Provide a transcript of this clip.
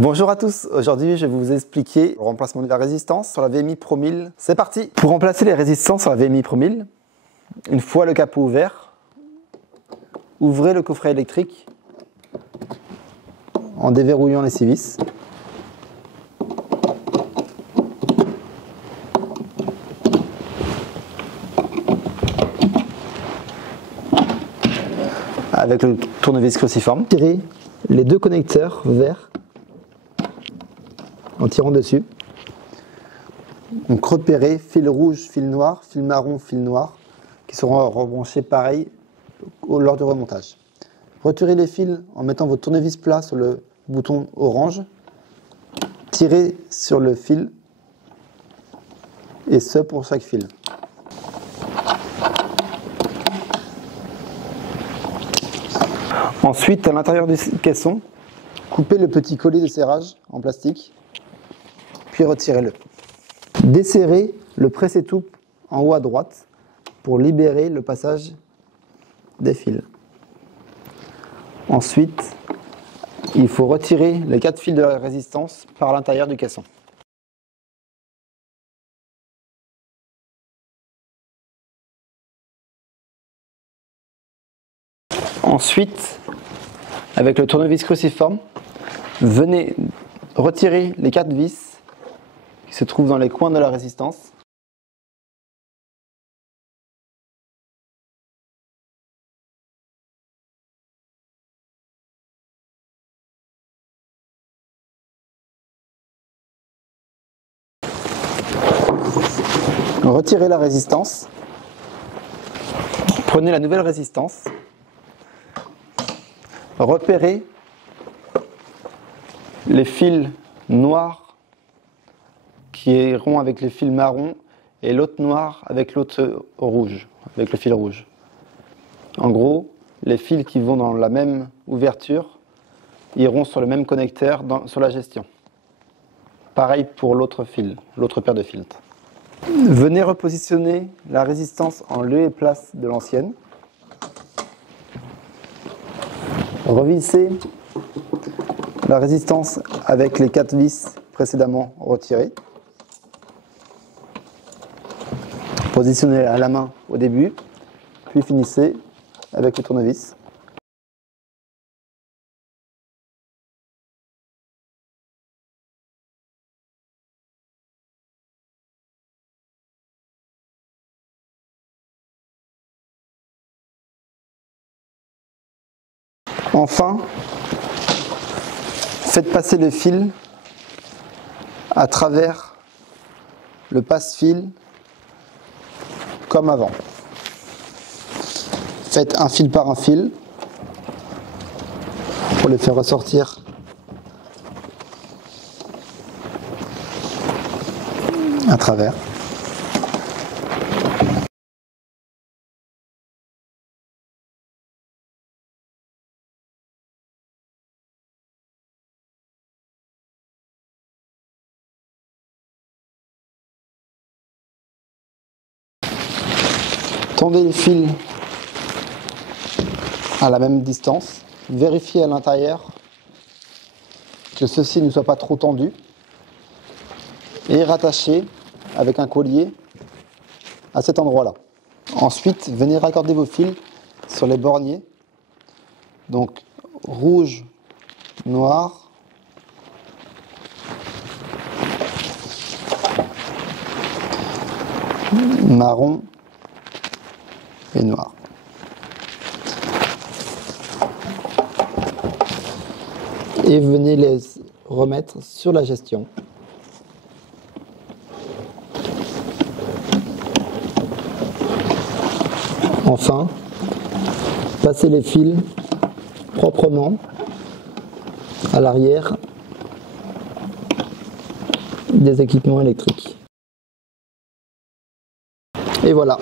Bonjour à tous, aujourd'hui je vais vous expliquer le remplacement de la résistance sur la VMI Pro 1000. C'est parti! Pour remplacer les résistances sur la VMI Pro 1000, une fois le capot ouvert, ouvrez le coffret électrique en déverrouillant les 6 vis. Avec le tournevis cruciforme, tirez les deux connecteurs verts en tirant dessus. Donc repérez fil rouge, fil noir, fil marron, fil noir, qui seront rebranchés pareil lors du remontage. Retirez les fils en mettant votre tournevis plat sur le bouton orange. Tirez sur le fil, et ce pour chaque fil. Ensuite, à l'intérieur du caisson, coupez le petit collier de serrage en plastique, puis retirez-le. Desserrez le presse-étoupe en haut à droite pour libérer le passage des fils. Ensuite, il faut retirer les 4 fils de la résistance par l'intérieur du caisson. Ensuite, avec le tournevis cruciforme, venez retirer les 4 vis qui se trouvent dans les coins de la résistance. Retirez la résistance. Prenez la nouvelle résistance. Repérez les fils noirs qui iront avec les fils marrons et l'autre noir avec l'autre rouge, avec le fil rouge. En gros, les fils qui vont dans la même ouverture iront sur le même connecteur sur la gestion. Pareil pour l'autre fil, l'autre paire de filtres. Venez repositionner la résistance en lieu et place de l'ancienne. Revissez la résistance avec les 4 vis précédemment retirées. Positionnez à la main au début, puis finissez avec le tournevis. Enfin, faites passer le fil à travers le passe-fil comme avant. Faites un fil par un fil pour les faire ressortir à travers. Tendez les fils à la même distance. Vérifiez à l'intérieur que ceux-ci ne soient pas trop tendus. Et rattachez avec un collier à cet endroit-là. Ensuite, venez raccorder vos fils sur les borniers. Donc rouge, noir, marron et noir. Et venez les remettre sur la gestion. Enfin, passez les fils proprement à l'arrière des équipements électriques. Et voilà,